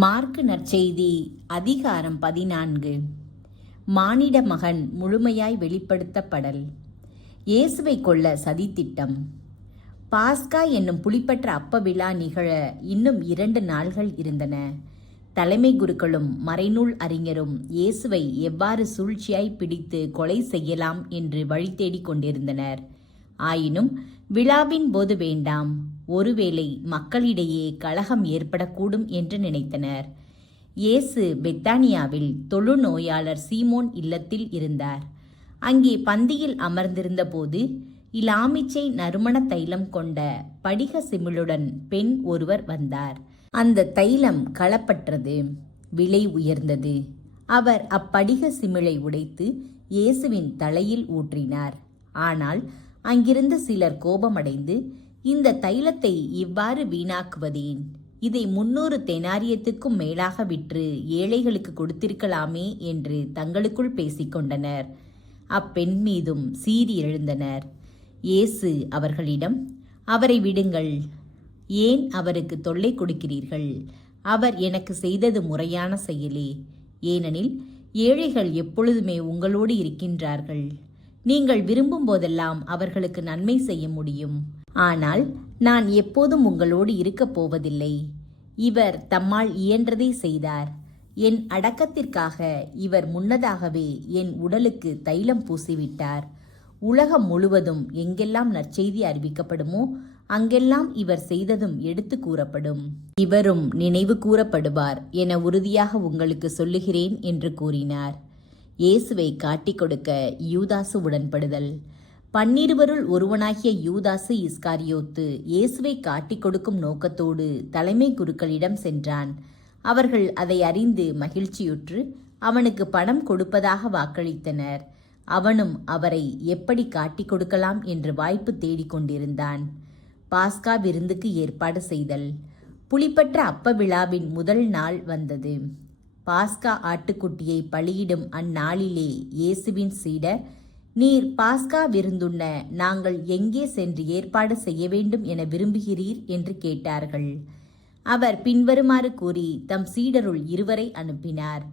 Mark நற்செய்தி அதிகாரம் 14. மானிட மகன் முழுமையாய் வெளிப்படுத்தப்படல். இயேசுவை கொல்ல சதித்திட்டம். பாஸ்கா என்னும் புளிப்பற்ற அப்ப விழா நிகழ இன்னும் 2 நாள்கள் இருந்தன. தலைமை குருக்களும் மறைநூல் அறிஞரும் இயேசுவை எவ்வாறு சூழ்ச்சியாய் பிடித்து கொலை செய்யலாம் என்று வழி தேடிக் கொண்டிருந்தனர். ஆயினும் விழாவின் போது வேண்டாம், ஒருவேளை மக்களிடையே கலகம் ஏற்படக்கூடும் என்று நினைத்தனர். இயேசு பெத்தானியாவில் தொழுநோயாளர் சீமோன் இல்லத்தில் இருந்தார். அங்கே பந்தியில் அமர்ந்திருந்த போது இலாமிச்சை நறுமண தைலம் கொண்ட படிக சிமிழுடன் பெண் ஒருவர் வந்தார். அந்த தைலம் களப்பற்றது, விலை உயர்ந்தது. அவர் அப்படிக சிமிழை உடைத்து இயேசுவின் தலையில் ஊற்றினார். ஆனால் அங்கிருந்த சிலர் கோபமடைந்து, இந்த தைலத்தை இவ்வாறு வீணாக்குவதேன்? இதை 300 தெனாரியத்துக்கும் மேலாக விற்று ஏழைகளுக்கு கொடுத்திருக்கலாமே என்று தங்களுக்குள் பேசிக்கொண்டனர். அப்பெண் மீதும் சீறி எழுந்தனர். இயேசு அவர்களிடம், அவரை விடுங்கள், ஏன் அவருக்கு தொல்லை கொடுக்கிறீர்கள்? அவர் எனக்கு செய்தது முறையான செயலே. ஏனெனில் ஏழைகள் எப்பொழுதுமே உங்களோடு இருக்கின்றார்கள். நீங்கள் விரும்பும் போதெல்லாம் அவர்களுக்கு நன்மை செய்ய முடியும். ஆனால் நான் எப்போதும் உங்களோடு இருக்கப் போவதில்லை. இவர் தம்மால் இயன்றதை செய்தார். என் அடக்கத்திற்காக இவர் முன்னதாகவே என் உடலுக்கு தைலம் பூசிவிட்டார். உலகம் முழுவதும் எங்கெல்லாம் நற்செய்தி அறிவிக்கப்படுமோ அங்கெல்லாம் இவர் செய்ததும் எடுத்து கூறப்படும். இவரும் நினைவு கூறப்படுவார் என உறுதியாக உங்களுக்கு சொல்லுகிறேன் என்று கூறினார். இயேசுவை காட்டிக் கொடுக்க யூதாசு உடன்படுதல். 12 ஒருவனாகிய யூதாசு இஸ்காரியோத்து இயேசுவை காட்டிக் கொடுக்கும் நோக்கத்தோடு தலைமை குருக்களிடம் சென்றான். அவர்கள் அதை அறிந்து மகிழ்ச்சியுற்று அவனுக்கு பணம் கொடுப்பதாக வாக்களித்தனர். அவனும் அவரை எப்படி காட்டிக் கொடுக்கலாம் என்று வாய்ப்பு தேடிக்கொண்டிருந்தான். பாஸ்கா விருந்துக்கு ஏற்பாடு செய்தல். புளிப்பற்ற அப்ப விழாவின் முதல் நாள் வந்தது. பாஸ்கா ஆட்டுக்குட்டியை பலியிடும் அந்நாளிலே இயேசுவின் சீடர், நீர் பாஸ்கா விருந்துண்ண நாங்கள் எங்கே சென்று ஏற்பாடு செய்ய வேண்டும் என விரும்புகிறீர் என்று கேட்டார்கள். அவர் பின்வருமாறு கூறி தம் சீடருள் 2 அனுப்பினார்.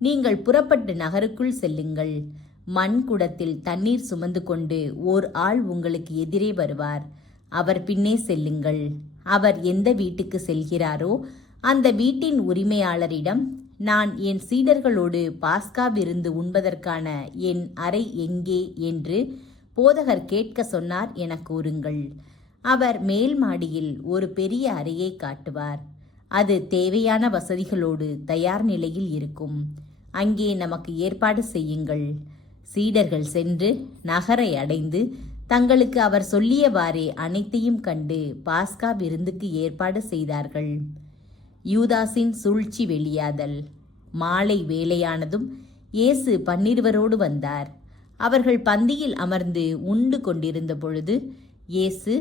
நீங்கள் புறப்பட்டு நகருக்குள் செல்லுங்கள். மண் குடத்தில் தண்ணீர் சுமந்து கொண்டு ஓர் ஆள் உங்களுக்கு எதிரே வருவார். அவர் பின்னே செல்லுங்கள். அவர் எந்த வீட்டுக்கு செல்கிறாரோ அந்த வீட்டின் உரிமையாளரிடம், நான் என் சீடர்களோடு பாஸ்கா விருந்து உண்பதற்கான என் அறை எங்கே என்று போதகர் கேட்க சொன்னார் என கூறுங்கள். அவர் மேல் மாடியில் ஒரு பெரிய அறையை காட்டுவார். அது தேவையான வசதிகளோடு தயார் நிலையில் இருக்கும். அங்கே நமக்கு ஏற்பாடு செய்யுங்கள். சீடர்கள் சென்று நகரை அடைந்து தங்களுக்கு அவர் சொல்லியவாறே அனைத்தையும் கண்டு பாஸ்கா விருந்துக்கு ஏற்பாடு செய்தார்கள். யூதாசின் சூழ்ச்சி வெளியாதல். மாலை வேளையானதும் இயேசு 12 வந்தார். அவர்கள் பந்தியில் அமர்ந்து உண்டு கொண்டிருந்த பொழுது இயேசு,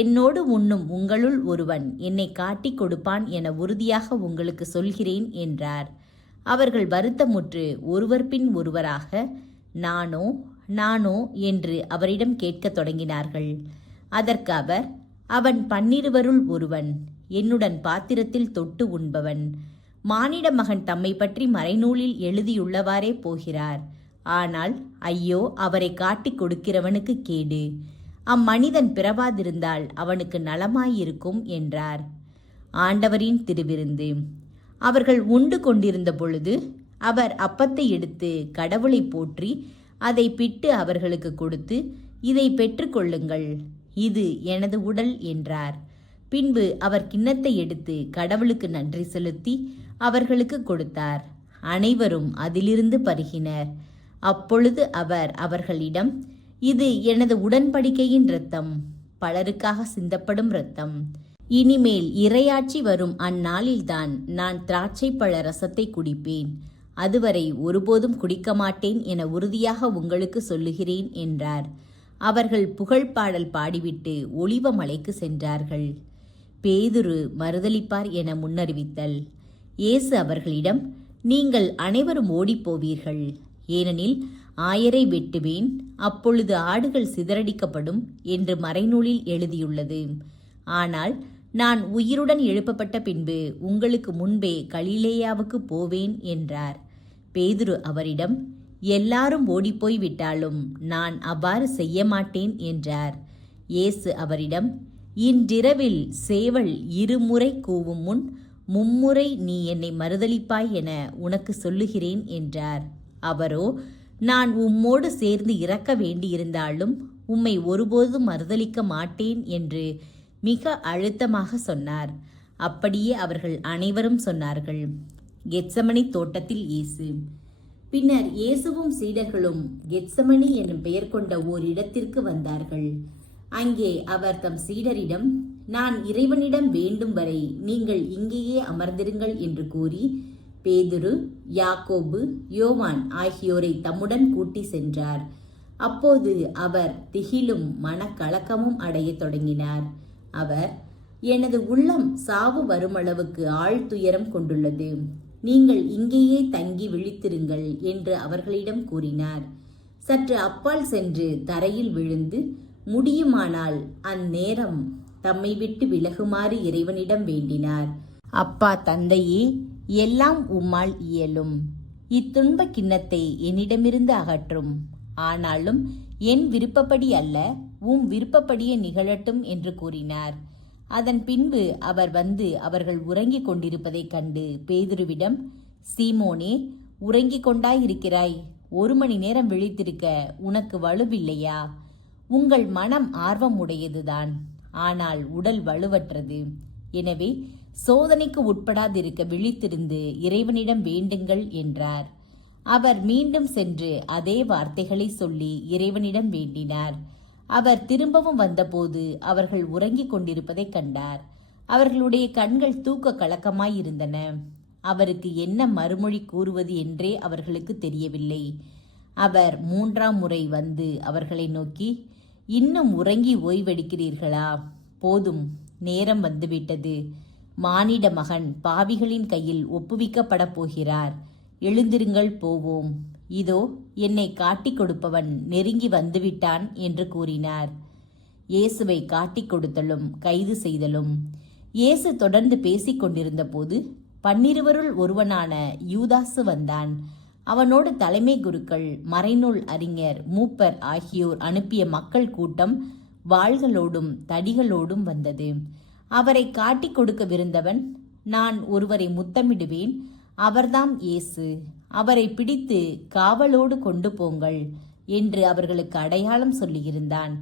என்னோடு உண்ணும் உங்களுள் ஒருவன் என்னை காட்டிக் கொடுப்பான் என உறுதியாக உங்களுக்கு சொல்கிறேன் என்றார். அவர்கள் வருத்தமுற்று ஒருவர் பின் ஒருவராக, நானோ நானோ என்று அவரிடம் கேட்கத் தொடங்கினார்கள். அதற்கு அவர், அவன் 12 ஒருவன், என்னுடன் பாத்திரத்தில் தொட்டு உண்பவன். மானிட மகன் தம்மை பற்றி மறைநூலில் எழுதியுள்ளவாறே போகிறார். ஆனால் ஐயோ, அவரை காட்டிக் கொடுக்கிறவனுக்கு கேடு. அம்மனிதன் பிறவாதிருந்தால் அவனுக்கு நலமாயிருக்கும் என்றார். ஆண்டவரின் திருவிருந்து. அவர்கள் உண்டு கொண்டிருந்த பொழுது அவர் அப்பத்தை எடுத்து கடவுளை போற்றி அதை பிட்டு அவர்களுக்கு கொடுத்து, இதை பெற்றுக்கொள்ளுங்கள், இது எனது உடல் என்றார். பின்பு அவர் கிண்ணத்தை எடுத்து கடவுளுக்கு நன்றி செலுத்தி அவர்களுக்கு கொடுத்தார். அனைவரும் அதிலிருந்து பருகினர். அப்பொழுது அவர் அவர்களிடம், இது எனது உடன்படிக்கையின் இரத்தம், பலருக்காக சிந்தப்படும் இரத்தம். இனிமேல் இறையாட்சி வரும் அந்நாளில்தான் நான் திராட்சை பழ ரசத்தை குடிப்பேன். அதுவரை ஒருபோதும் குடிக்க மாட்டேன் என உறுதியாக உங்களுக்கு சொல்லுகிறேன் என்றார். அவர்கள் புகழ்பாடல் பாடிவிட்டு ஒலிவ மலைக்கு சென்றார்கள். பேதுரு மறுதலிப்பார் என முன்னறிவித்தல். இயேசு அவர்களிடம், நீங்கள் அனைவரும் ஓடிப்போவீர்கள். ஏனெனில் ஆயரை வெட்டுவேன், அப்பொழுது ஆடுகள் சிதறடிக்கப்படும் என்று மறைநூலில் எழுதியுள்ளது. ஆனால் நான் உயிருடன் எழுப்பப்பட்ட பின்பு உங்களுக்கு முன்பே கலிலேயாவுக்கு போவேன் என்றார். பேதுரு அவரிடம், எல்லாரும் ஓடிப்போய் விட்டாலும் நான் அவ்வாறு செய்ய மாட்டேன் என்றார். இயேசு அவரிடம், இன்றிரவில் சேவல் 2 முறை கூவும் முன் 3 முறை நீ என்னை மறுதலிப்பாய் என உனக்கு சொல்லுகிறேன் என்றார். அவரோ, நான் உம்மோடு சேர்ந்து இறக்க வேண்டியிருந்தாலும் உம்மை ஒருபோதும் மறுதலிக்க மாட்டேன் என்று மிக அழுத்தமாக சொன்னார். அப்படியே அவர்கள் அனைவரும் சொன்னார்கள். கெத்சமனி தோட்டத்தில் இயேசு. பின்னர் இயேசுவும் சீடர்களும் கெத்சமனி என்னும் பெயர் கொண்ட ஓர் இடத்திற்கு வந்தார்கள். அங்கே அவர் தம் சீடரிடம், நான் இறைவனிடம் வேண்டும் வரை நீங்கள் இங்கேயே அமர்ந்திருங்கள் என்று கூறி பேதுரு, யாக்கோபு, யோவான் ஆகியோரை தம்முடன் கூட்டி சென்றார். அப்போது அவர் திகிலும் மனக்கலக்கமும் அடையத் தொடங்கினார். அவர், எனது உள்ளம் சாவு வருமளவுக்கு ஆழ்துயரம் கொண்டுள்ளது, நீங்கள் இங்கேயே தங்கி விழித்திருங்கள் என்று அவர்களிடம் கூறினார். சற்று அப்பால் சென்று தரையில் விழுந்து, முடியுமானால் அந்நேரம் தம்மை விட்டு விலகுமாறு இறைவனிடம் வேண்டினார். அப்பா தந்தையே, எல்லாம் உம்மால் இயலும். இத்துன்ப கிண்ணத்தை என்னிடமிருந்து அகற்றும். ஆனாலும் என் விருப்பப்படி அல்ல, உம் விருப்பப்படியே நிகழட்டும் என்று கூறினார். அதன் பின்பு அவர் வந்து அவர்கள் உறங்கிக் கொண்டிருப்பதைக் கண்டு பேதுருவிடம், சீமோனே, உறங்கிக் கொண்டாயிருக்கிறாய்? 1 மணி நேரம் விழித்திருக்க உனக்கு வலுவில்லையா? உங்கள் மனம் ஆர்வம் உடையதுதான், ஆனால் உடல் வலுவற்றது. எனவே சோதனைக்கு உட்படாதிருக்க விழித்திருந்து இறைவனிடம் வேண்டுங்கள் என்றார். அவர் மீண்டும் சென்று அதே வார்த்தைகளை சொல்லி இறைவனிடம் வேண்டினார். அவர் திரும்பவும் வந்தபோது அவர்கள் உறங்கிக் கொண்டிருப்பதைக் கண்டார். அவர்களுடைய கண்கள் தூக்க கலக்கமாயிருந்தன. அவருக்கு என்ன மறுமொழி கூறுவது என்றே அவர்களுக்கு தெரியவில்லை. அவர் 3ஆம் முறை வந்து அவர்களை நோக்கி, இன்னும் உறங்கி ஓய்வெடுக்கிறீர்களா? போதும், நேரம் வந்துவிட்டது. மானிட மகன் பாவிகளின் கையில் ஒப்புவிக்கப்படப் போகிறார். எழுந்திருங்கள், போவோம். இதோ என்னை காட்டிக் கொடுப்பவன் நெருங்கி வந்துவிட்டான் என்று கூறினார். இயேசுவை காட்டிக் கொடுத்தலும் கைது செய்தலும். இயேசு தொடர்ந்து பேசிக் கொண்டிருந்த போது 12 ஒருவனான யூதாசு வந்தான். அவனோடு தலைமை குருக்கள், மறைநூல் அறிஞர், மூப்பர் ஆகியோர் அனுப்பிய மக்கள் கூட்டம் வாள்களோடும் தடிகளோடும் வந்தது. அவரை காட்டிக் கொடுக்கவிருந்தவன், நான் ஒருவரை முத்தமிடுவேன், அவர்தாம் இயேசு, அவரை பிடித்து காவலோடு கொண்டு போங்கள் என்று அவர்களுக்கு அடையாளம் சொல்லியிருந்தான்.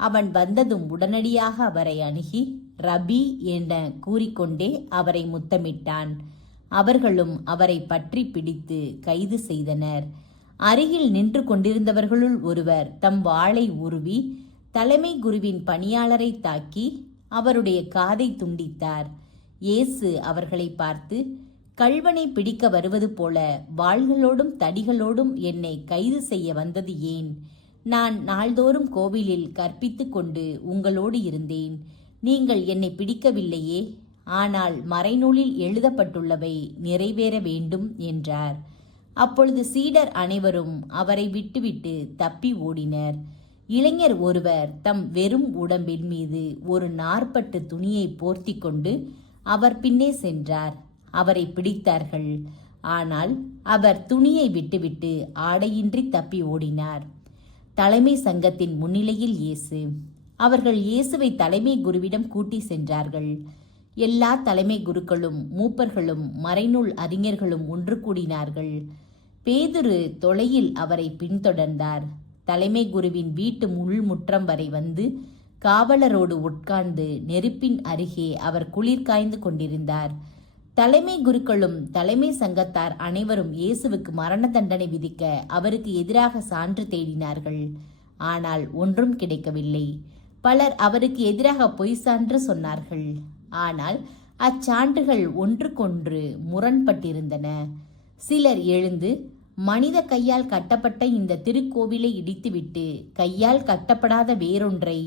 அவன் வந்ததும் உடனடியாக அவரை அணுகி ரபி என கூறிக்கொண்டே அவரை முத்தமிட்டான். அவர்களும் அவரை பற்றி பிடித்து கைது செய்தனர். அருகில் நின்று கொண்டிருந்தவர்களுள் ஒருவர் தம் வாளை உருவி தலைமை குருவின் பணியாளரை தாக்கி அவருடைய காதை துண்டித்தார். இயேசு அவர்களை பார்த்து, கள்வனை பிடிக்க வருவது போல வாள்களோடும் தடிகளோடும் என்னை கைது செய்ய வந்தது ஏன்? நான் நாள்தோறும் கோவிலில் கற்பித்து கொண்டு உங்களோடு இருந்தேன். நீங்கள் என்னை பிடிக்கவில்லையே. ஆனால் மறைநூலில் எழுதப்பட்டுள்ளவை நிறைவேற வேண்டும் என்றார். அப்பொழுது சீடர் அனைவரும் அவரை விட்டுவிட்டு தப்பி ஓடினர். இளைஞர் ஒருவர் தம் வெறும் உடம்பின் மீது ஒரு நார்ப்பட்டு துணியை போர்த்தி கொண்டு அவர் பின்னே சென்றார். அவரை பிடித்தார்கள். ஆனால் அவர் துணியை விட்டுவிட்டு ஆடையின்றி தப்பி ஓடினார். தலைமை சங்கத்தின் முன்னிலையில் இயேசு. அவர்கள் இயேசுவை தலைமை குருவிடம் கூட்டி சென்றார்கள். எல்லா தலைமை குருக்களும் மூப்பர்களும் மறைநூல் அறிஞர்களும் ஒன்று கூடினார்கள். பேதுரு தொலையில் அவரை பின்தொடர்ந்தார். தலைமை குருவின் வீட்டு உள்முற்றம் வரை வந்து காவலரோடு உட்கார்ந்து நெருப்பின் அருகே அவர் குளிர் காய்ந்து கொண்டிருந்தார். தலைமை குருக்களும் தலைமை சங்கத்தார் அனைவரும் இயேசுவுக்கு மரண தண்டனை விதிக்க அவருக்கு எதிராக சான்று தேடினார்கள். ஆனால் ஒன்றும் கிடைக்கவில்லை. பலர் அவருக்கு எதிராக பொய் சான்று சொன்னார்கள். ஆனால் அச்சான்றுகள் ஒன்றுக்கொன்று முரண்பட்டிருந்தன. சிலர் எழுந்து, மனித கையால் கட்டப்பட்ட இந்த திருக்கோவிலை இடித்துவிட்டு கையால் கட்டப்படாத வேறொன்றை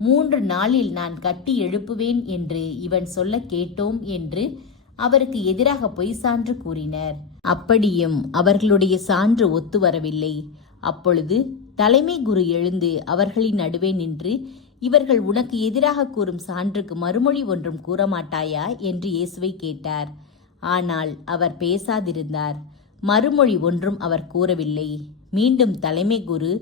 3 நாளில் நான் கட்டி எழுப்புவேன் என்று இவன் சொல்ல கேட்டோம் என்று அவருக்கு எதிராக பொய் சான்று கூறினர். அப்படியும் அவர்களுடைய சான்று ஒத்து வரவில்லை. அப்பொழுது தலைமை குரு எழுந்து அவர்களின் நடுவே நின்று, இவர்கள் உனக்கு எதிராக கூறும் சான்றுக்கு மறுமொழி ஒன்றும் கூறமாட்டாயா என்று இயேசுவை கேட்டார். ஆனால் அவர் பேசாதிருந்தார். மறுமொழி ஒன்றும் அவர் கூறவில்லை. மீண்டும் தலைமை குரு,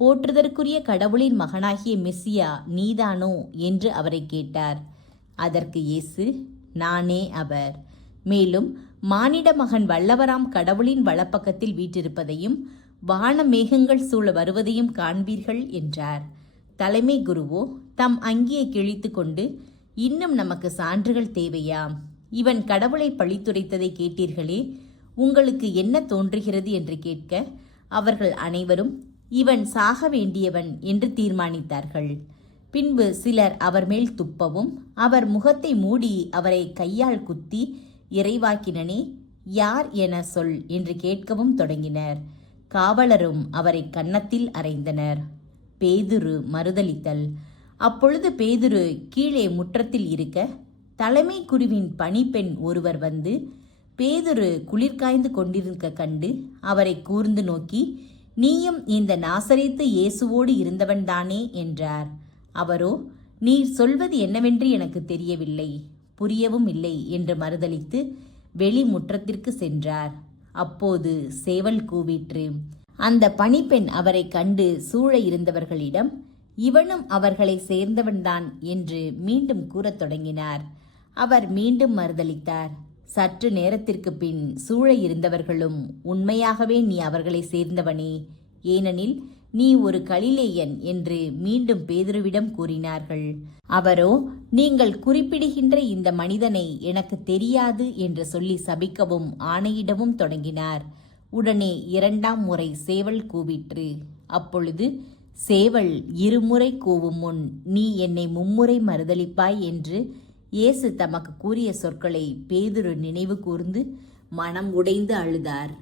போற்றுதற்குரிய கடவுளின் மகனாகிய மெசியா நீதானோ என்று அவரை கேட்டார். அதற்கு இயேசு, நானே அவர். மேலும் மானிட மகன் வல்லவராம் கடவுளின் வலப்பக்கத்தில் வீற்றிருப்பதையும் வான மேகங்கள் சூழ வருவதையும் காண்பீர்கள் என்றார். தலைமை குருவோ தம் அங்கியை கிழித்து கொண்டு, இன்னும் நமக்கு சான்றுகள் தேவையா? இவன் கடவுளை பழித்துரைத்ததை கேட்டீர்களே, உங்களுக்கு என்ன தோன்றுகிறது என்று கேட்க, அவர்கள் அனைவரும் இவன் சாக வேண்டியவன் என்று தீர்மானித்தார்கள். பின்பு சிலர் அவர் மேல் துப்பவும், அவர் முகத்தை மூடி அவரை கையால் குத்தி, இறைவாக்கினனே, யார் என சொல் என்று கேட்கவும் தொடங்கினர். காவலரும் அவரை கன்னத்தில் அறைந்தனர். பேதுரு மறுதலித்தல். அப்பொழுது பேதுரு கீழே முற்றத்தில் இருக்க, தலைமை குருவின் பணிப்பெண் ஒருவர் வந்து பேதுரு குளிர்காய்ந்து கொண்டிருக்க கண்டு அவரை கூர்ந்து நோக்கி, நீயும் இந்த நாசரேத்து இயேசுவோடு இருந்தவன்தானே என்றார். அவரோ, நீர் சொல்வது என்னவென்று எனக்கு தெரியவில்லை, புரியவும் இல்லை என்று மறுதலித்து வெளி முற்றத்திற்கு சென்றார். அப்போது சேவல் கூவிற்று. அந்த பணிப்பெண் அவரை கண்டு சூழ இருந்தவர்களிடம், இவனும் அவர்களை சேர்ந்தவன்தான் என்று மீண்டும் கூறத் தொடங்கினார். அவர் மீண்டும் மறுதலித்தார். சற்று நேரத்திற்கு பின் சூழ இருந்தவர்களும், உண்மையாகவே நீ அவர்களை சேர்ந்தவனே, ஏனெனில் நீ ஒரு கலிலேயன் என்று மீண்டும் பேதுருவிடம் கூறினார்கள். அவரோ, நீங்கள் குறிப்பிடுகின்ற இந்த மனிதனை எனக்கு தெரியாது என்று சொல்லி சபிக்கவும் ஆணையிடவும் தொடங்கினார். உடனே 2ஆம் முறை சேவல் கூவிற்று. அப்பொழுது சேவல் 2 முறை கூவும் முன் நீ என்னை 3 முறை மறுதலிப்பாய் என்று இயேசு தமக்கு கூறிய சொற்களை பேதுரு நினைவு கூர்ந்து மனம் உடைந்து அழுதார்.